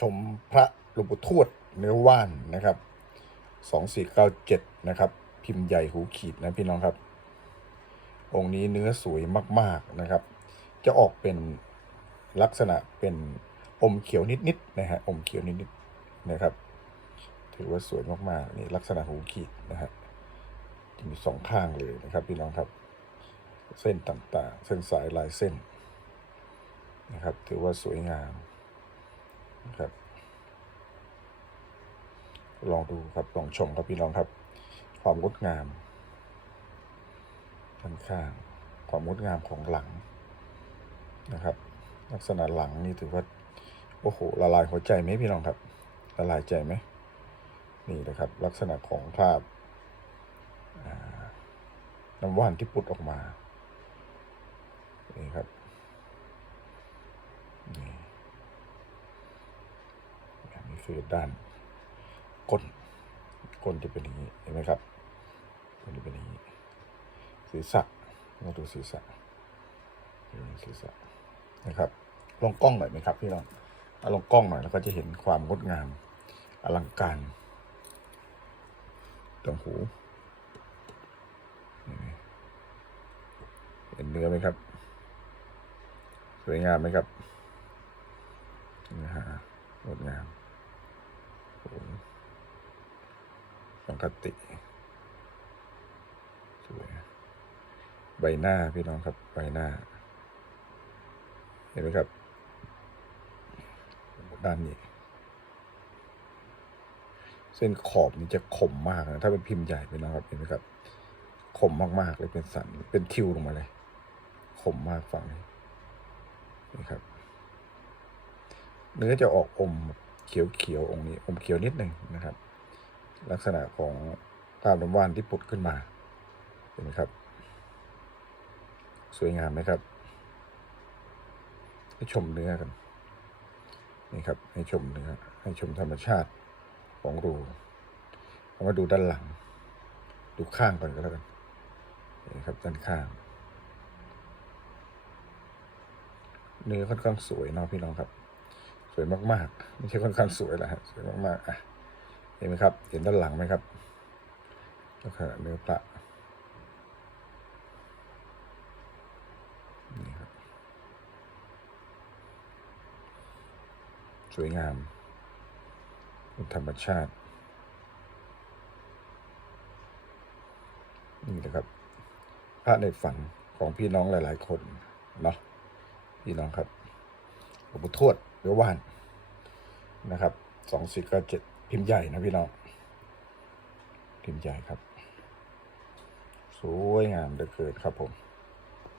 ชมพระหลวงปู่ทวดเนื้อว่านนะครับสองสี่เก้าเจ็ดนะครับ พิมพ์ใหญ่หูขีดนะพี่น้องครับ องค์นี้เนื้อสวยมาก ๆนะครับ จะออกเป็นลักษณะเป็นอมเขียวนิดๆนะฮะอมเขียวนิดๆนะครับ ถือว่าสวยมากๆนี่ลักษณะหูขีดนะฮะจะมีสองข้างเลยนะครับพี่น้องครับ เส้นต่างๆ เส้นสายลายเส้นนะครับ ถือว่าสวยงาม ครับ ลองดูครับ ลองชมครับพี่น้องครับ ความงดงามด้านข้าง ความงดงามของหลังนะครับ ลักษณะหลังนี่ถือว่า โอ้โห ละลายหัวใจไหมพี่น้องครับ ละลายใจไหม นี่นะครับ ลักษณะของภาพน้ำว่านที่ปุดออกมา นี่ครับนี่อันนี่ คือด้านก้นก้นจะเป็นอย่างนี้เห็นไหมครับก้นจะเป็นอย่างนี้ศีรษะมาดูศีรษะศีรษะนะครับ ลองกล้องหน่อยไหมครับพี่น้องเอาลองกล้องหน่อยแล้วก็จะเห็นความงดงามอลังการตรงหูเห็นเนื้อไหมครับ สวยงามไหมครับนี่ฮะงดงามโอ้โห สังคติสวยใบหน้าพี่น้องครับใบหน้า เห็นไหมครับ ด้านนี้ เส้นขอบนี่จะคมมากนะ ถ้าเป็นพิมพ์ใหญ่พี่น้องครับเห็นไหมครับคมมากๆเลยเป็นสันเป็นทิวลงมาเลยคมมากฝั่งนี้นี่ครับ เนื้อจะออกอมเขียวๆองค์นี้ อมเขียวนิดหนึ่งนะครับ ลักษณะของภาพน้ำว่านที่ปุดขึ้นมาเห็นไหมครับ สวยงามไหมครับ ให้ชมเนื้อกันนี่ครับ ให้ชมเนื้อให้ชมธรรมชาติของรูเอามาดูด้านหลัง ดูข้างก่อนก็แล้วกันนี่ครับด้านข้าง เนื้อค่อนข้างสวยเนาะพี่น้องครับ สวยมากๆไม่ใช่ค่อนข้างสวยแหละฮะสวยมากๆอะ ห็นไหมครับ เห็นด้านหลังไหมครับลักษณะเนื้อพระนี่ครับ สวยงามเป็นธรรมชาติ นี่นะครับพระในฝันของพี่น้องหลาย ๆ คนเนาะพี่น้องครับหลวงปู่ทวดเรือว่านนะครับสองสี่เก้าเจ็ด พิมพ์ใหญ่นะพี่น้องพิมพ์ใหญ่ครับ สวยงามเหลือเกินครับผม